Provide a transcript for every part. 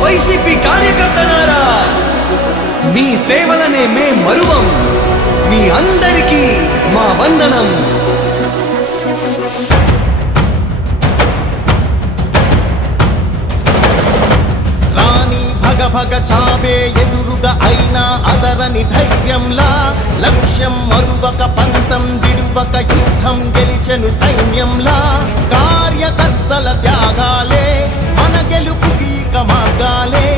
YCP కార్యకర్తలారా, మీ సేవలనే మే మరువం. మీ అందరికీ మా వందనం. రాణి భగ భగ చావే ఎదురుగా అయినా అదరని ధైర్యంలా, లక్ష్యం మరువక పంతం విడువక యుద్ధం గెలిచెను సైన్యంలా. కార్యకర్తల త్యాగాలే మన గెలుపుకి మార్గాలే.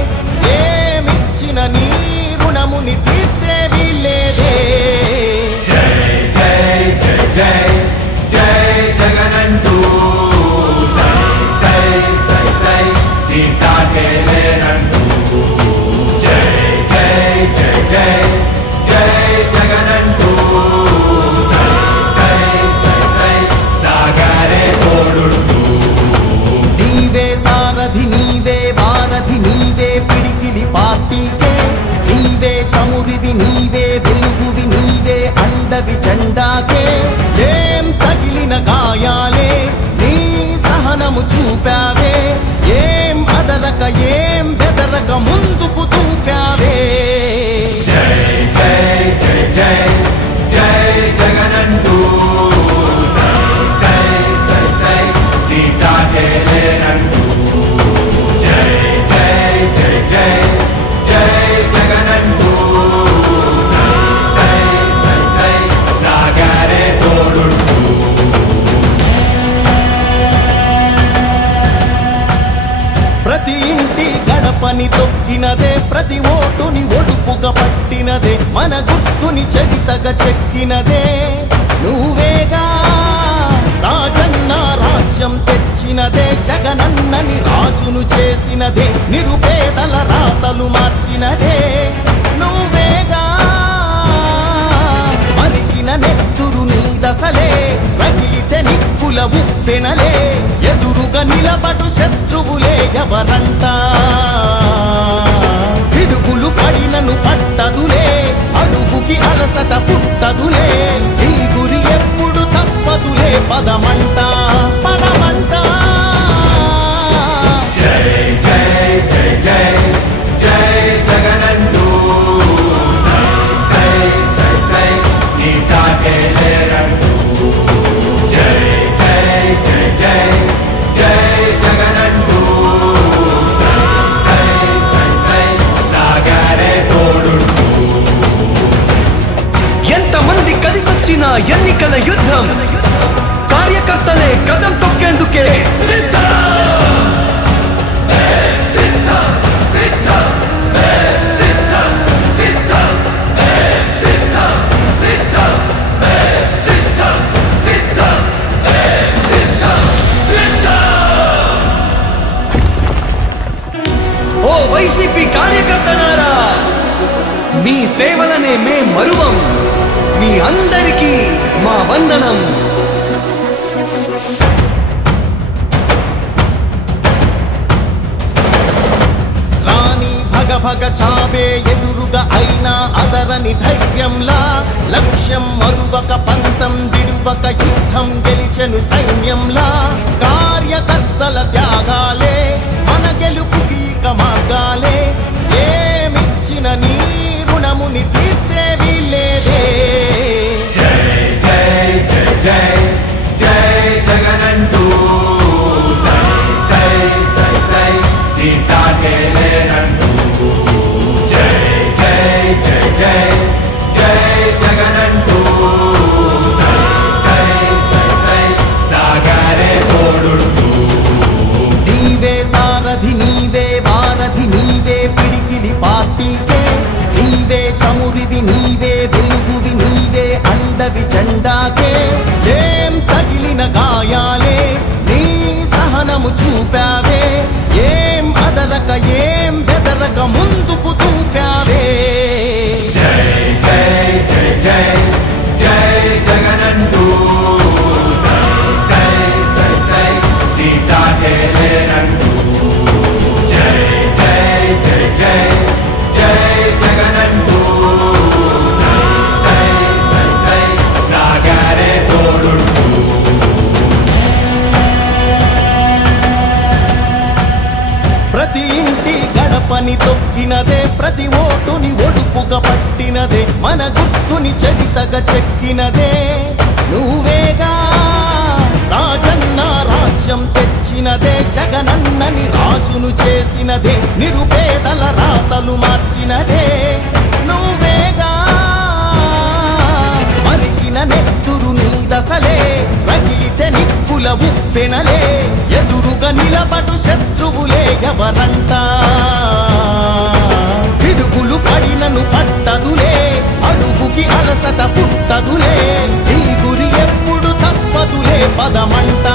ఏమిచ్చిన నీ రుణముని తీర్చేవి లేదే. జై జై జై జై జై జగనంటూ సై సై సై సై నీ సాటే లేనంటూ. జై జై జై జై జై జగనంటూ సై సై సై సై సాగరే తోడుంటూ. నీవే సారథి నీవే వారధి నీవే పిడికిలి పార్టీకే. నీవే చమురివి నీవే వెలుగువి నీవే అండవి జెండాకే. ఏం తగిలిన గాయాలే నీ సహనము చూపావే. ఏం అదరక ఏం బెదరక ముందుకు చూపావే. జై జై జై జై జై జగనంటూ సై సై సై సై నీ సాటే లేనంటూ. జై జై జై జై జై జగనంటూ సై సై సై సై సాగరే తోడుంటూ. ప్రతి ఇంటి గడపని తొక్కినదే, ప్రతి ఓటుని ఒడుపుగా పట్టినదే, మన గుర్తుని చరితగా చెక్కినదే నువ్వేగా. రాజన్న రాజ్యం తెచ్చినదే, జగనన్నని రాజును చేసినదే, నిరుపేదల రాతలు మార్చినదే నువ్వేగా. మరిగిన నెత్తురు నీ దశలే, రగిలితే నిప్పుల ఉప్పెనలే. ఎదురుగా నిలబడు శత్రువులే ఎవరంట. పిడుగులు పడినను పట్టదులే, అడుగుకి అలసట పుట్టదులే. ఈ గురి ఎప్పుడు తప్పదులే, పదమంట పదమంట. జై జై జై జై జై జగనంటూ సై సై సై సై నీ సాటే లేనంటూ. జై జై జై జై జై జగనంటూ సై సై సై సై సాగరే తోడుంటూ. ఎంతమంది కలిసొచ్చిన ఎన్నికల యుద్ధం, కార్యకర్తలే కదం తొక్కేందుకే సిద్ధం. ఓ వైసీపీ కార్యకర్తలారా, మీ సేవలనే మే మరువం. మీ అందరికీ మా వందనం. రాణి భగ భగ చావే ఎదురుగా అయినా అదరని ధైర్యంలా, లక్ష్యం మరువక పంతం విడువక యుద్ధం గెలిచెను సైన్యంలా. కార్యకర్తల త్యాగాలే మన గెలుపుకి మార్గాలే. ఏమిచ్చిన నీ రుణముని తీర్చేవి లేదే. జై జై జై జై జై జగనంటూ సై సై సై సై నీ సాటే లేనంటూ. జై జై జై జై జై జగనంటూ సై సై సై సై సాగరే తోడుంటూ. నీవే సారథి నీవే వారధి నీవే పిడికిలి పార్టీకే. నీవే చమురివి నీవే వెలుగువి నీవే అండవి జెండాకే. ఏం తగిలిన గాయాలే నీ సహనము చూపావే. ఏం అదరక ఏం బెదరక ముందుకు చూపావే. జై జై జై జై జై జగనంటూ సై సై సై సై నీ సాటే లేనంటూ. జై జై జై జై జై జగనంటూ సై సై సై సై సాగరే గడపని తొక్కినదే, ప్రతి ఓటుని ఒడుపుగా పట్టినదే, మన గుర్తుని చరితగా చెక్కినదే నువ్వేగా. రాజన్న రాజ్యం తెచ్చినదే, జగనన్నని రాజును చేసినదే, నిరుపేదల రాతలు మార్చినదే నువ్వేగా. మరిగిన నెత్తురు నీ దశలే, రగిలితే నిప్పుల ఉప్పెనలే, ఎదురుగా నిలబడు శత్రువులే ఎవరంట. పిడుగులు పడినను పట్టదులే, అడుగుకి అలసట పుట్టదులే, ఈ గురి ఎప్పుడు తప్పదులే పదమంట.